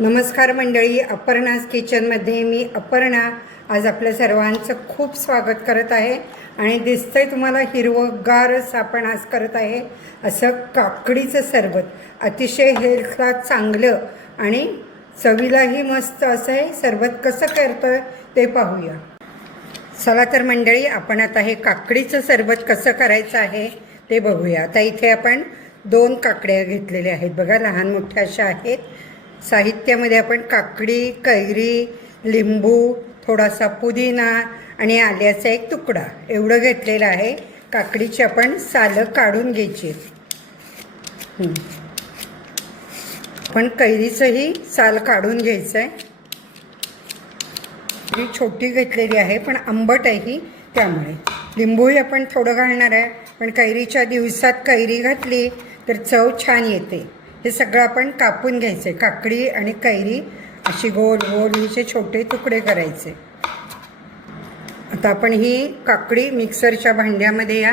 नमस्कार मंडळी, अपर्णाज किचनमध्ये मी अपर्णा आज आपल्या सर्वांचं खूप स्वागत करत आहे. आणि दिसतंय तुम्हाला हिरवंगारच आपण आज करत आहे असं काकडीचं सरबत. अतिशय हेल्थला चांगलं आणि चवीलाही मस्त असं हे सरबत कसं करतं ते पाहूया. चला तर मंडळी, आपण आता हे काकडीचं सरबत कसं करायचं आहे ते बघूया. आता इथे आपण 2 काकड्या घेतलेल्या आहेत बघा, लहान मोठ्या अशा आहेत. साहित्यामध्ये आपण काकडी, कैरी, लिंबू, थोडासा पुदिना आणि आल्याचा एक तुकडा एवढं घेतलेलं आहे. काकडीची आपण सालं काढून घ्यायची. पण कैरीचंही साल काढून घ्यायचं आहे. ही छोटी घेतलेली आहे पण आंबट आहे ही, त्यामुळे लिंबूही आपण थोडं घालणार आहे. पण कैरीच्या दिवसात कैरी घातली तर चव छान येते. हे सगळं आपण कापून घ्यायचे. काकडी आणि कैरी अशी गोल गोल हिचे छोटे तुकडे करायचे. आता आपण ही काकडी मिक्सरच्या भांड्यामध्ये या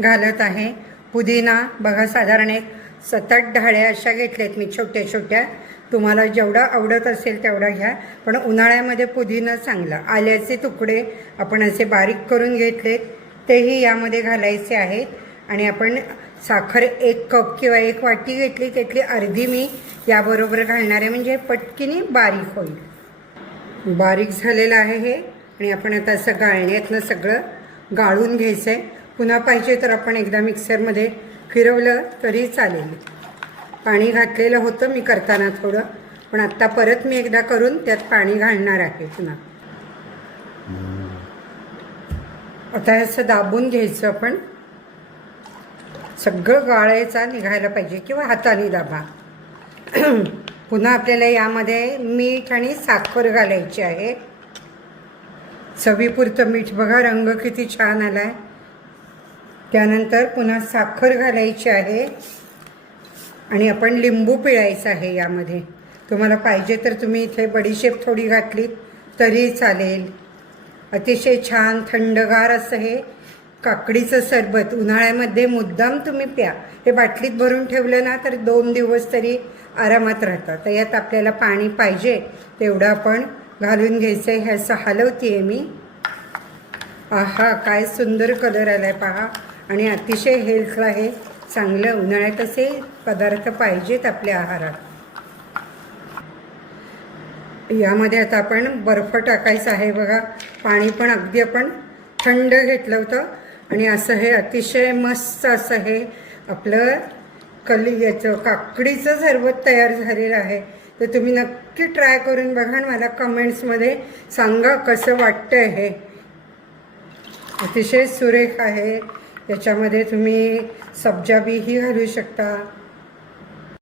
घालत आहे. पुदिना बघा, साधारण एक 7-8 ढाळ्या अशा घेतल्यात मी छोट्या छोट्या. तुम्हाला जेवढा आवडत असेल तेवढा घ्या, पण उन्हाळ्यामध्ये पुदिना चांगला. आल्याचे तुकडे आपण असे बारीक करून घेतलेत, तेही यामध्ये घालायचे आहेत. आणि आपण साखर 1 कप किंवा 1 वाटी घेतली, त्यातली अर्धी मी याबरोबर घालणार आहे, म्हणजे पटकीने बारीक होईल. बारीक झालेलं आहे हे. आणि आपण आता असं गाळण्यातनं सगळं गाळून घ्यायचं आहे. पुन्हा पाहिजे तर आपण एकदा मिक्सरमध्ये फिरवलं तरी चालेल. पाणी घातलेलं होतं मी करताना थोडं, पण आत्ता परत मी एकदा करून त्यात पाणी घालणार आहे पुन्हा. आता हे असं दाबून घ्यायचं आपण. सगळं गाळायचा निघायला पाहिजे किंवा हाताने दाबा. पुन्हा आपल्याला यामध्ये मीठ आणि साखर घालायची आहे. चवीपुरतं मीठ बघा, रंग किती छान आला आहे. त्यानंतर पुन्हा साखर घालायची आहे. आणि आपण लिंबू पिळायचं आहे यामध्ये. तुम्हाला पाहिजे तर तुम्ही इथे बडीशेप थोडी घातली तरी चालेल. अतिशय छान थंडगार असं हे काकडीचं सरबत उन्हाळ्यामध्ये मुद्दाम तुम्ही प्या. हे बाटलीत भरून ठेवलं ना तर 2 दिवस तरी आरामात राहतं. तर यात आपल्याला पाणी पाहिजे तेवढं आपण घालून घ्यायचं आहे. हे असं हलवते आहे मी. आहा, काय सुंदर कलर आला आहे पहा. आणि अतिशय हेल्थला हे चांगलं. उन्हाळ्यात असे पदार्थ पाहिजेत आपल्या आहारात. यामध्ये आता आपण बर्फ टाकायचं आहे बघा. पाणी पण अगदी आपण थंड घेतलं होतं. आणि असं हे अतिशय मस्त असं हे आपलं याचं काकडीचं सरबत तयार झालेलं आहे. तर तुम्ही नक्की ट्राय करून बघा आणि मला कमेंट्समध्ये सांगा कसं वाटतं हे. अतिशय सुरेख आहे. त्याच्यामध्ये तुम्ही सब्जा बीही घालू शकता.